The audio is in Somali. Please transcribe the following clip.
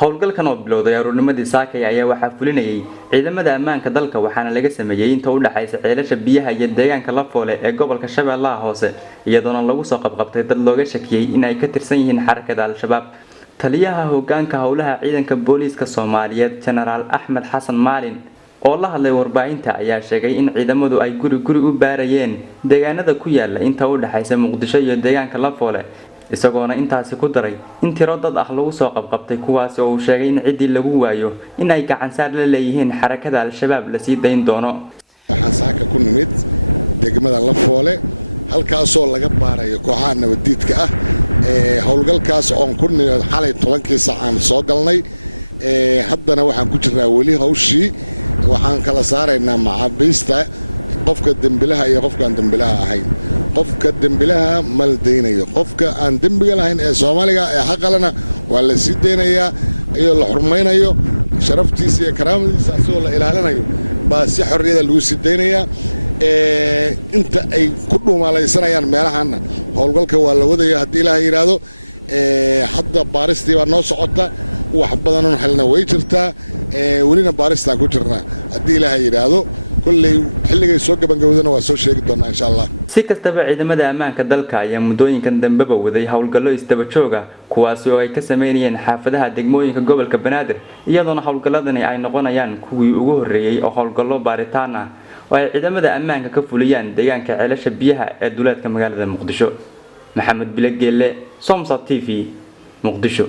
howlgalkan oo bilowday aroornimadii saakay ayaa waxaa fulinayay ciidamada ammaanka dalka waxaana laga sameeyay inta u dhaxaysa ceelasha biyaha iyo deegaanka Lafoole ee gobolka Shabeellaha Hoose iyadoona lagu soo qabqabtay dad looga shakiyay in ay ka tirsan yihiin xarakada Al-Shabaab. taliyaha hoggaanka howlaha ciidanka booliiska Soomaaliyeed General Axmed Xasan Maalin oo la hadlay warbaahinta ayaa sheegay in ciidamadu ay guri u baarayeen deegaanada ku yaala inta u dhaxaysa Muqdisho iyo deegaanka Lafoole isagoona intaasi ku daray in tiro dad ah lagu soo qabqabtay kuwaas oo uu sheegay in cidii lagu waayo in ay gacan saar la leeyihiin xarakada Al-Shabaab la sii dayn doono. waxaan saaka ku nimid degmada Lafoole halkaas oo laga baarayo kooxaha nabadiidka ah howlgalkaas oo ku nimid xalay 10 saac soo galnay haddana waxaan ku jiraa wali hawshii waxaan kala saaraynaa macaabista qofka dambilaha iyo qofka aan dambilaha ahayn qofka dambilaha mal deynayo qofka aan dambiga lahayn ee Soomaaliga ee xaqalana waa la sii deynayaa iyo la xurmaynayo sharaftiisa iyo karaamadiisa asoo la ilaalinayo baa si xorriyada lagu sii deynayaa inta ay ku dhuumalaysanayaan meelahan howlgalka waa la wadayaa haddii Ilaahay yiraahdo hadda baaristii baa noo socota wax badan oo xilna way jirtaa welina baaristaan ku jirnaa haddii Ilaahay yiraahdo kullay xilligay soo gabagabadana waa soo sheegi doonaa insha Allah. si kastaba ciidamada ammaanka dalka ayaa muddooyinkan dambe waday howlgallo isdaba jooga kuwaas oo ay ka sameeyeen xaafadaha degmooyinka gobolka Banaadir iyadoona howlgalladani ay noqonayaan kuwii ugu horeeyay oo howlgallo baaritaan ah oo ay ciidamada ammaanka ka fuliyaan deegaanka ceelasha biyaha ee duleedka magaalada Muqdisho. Maxamed Bilageelle, Somsa TV, Muqdisho.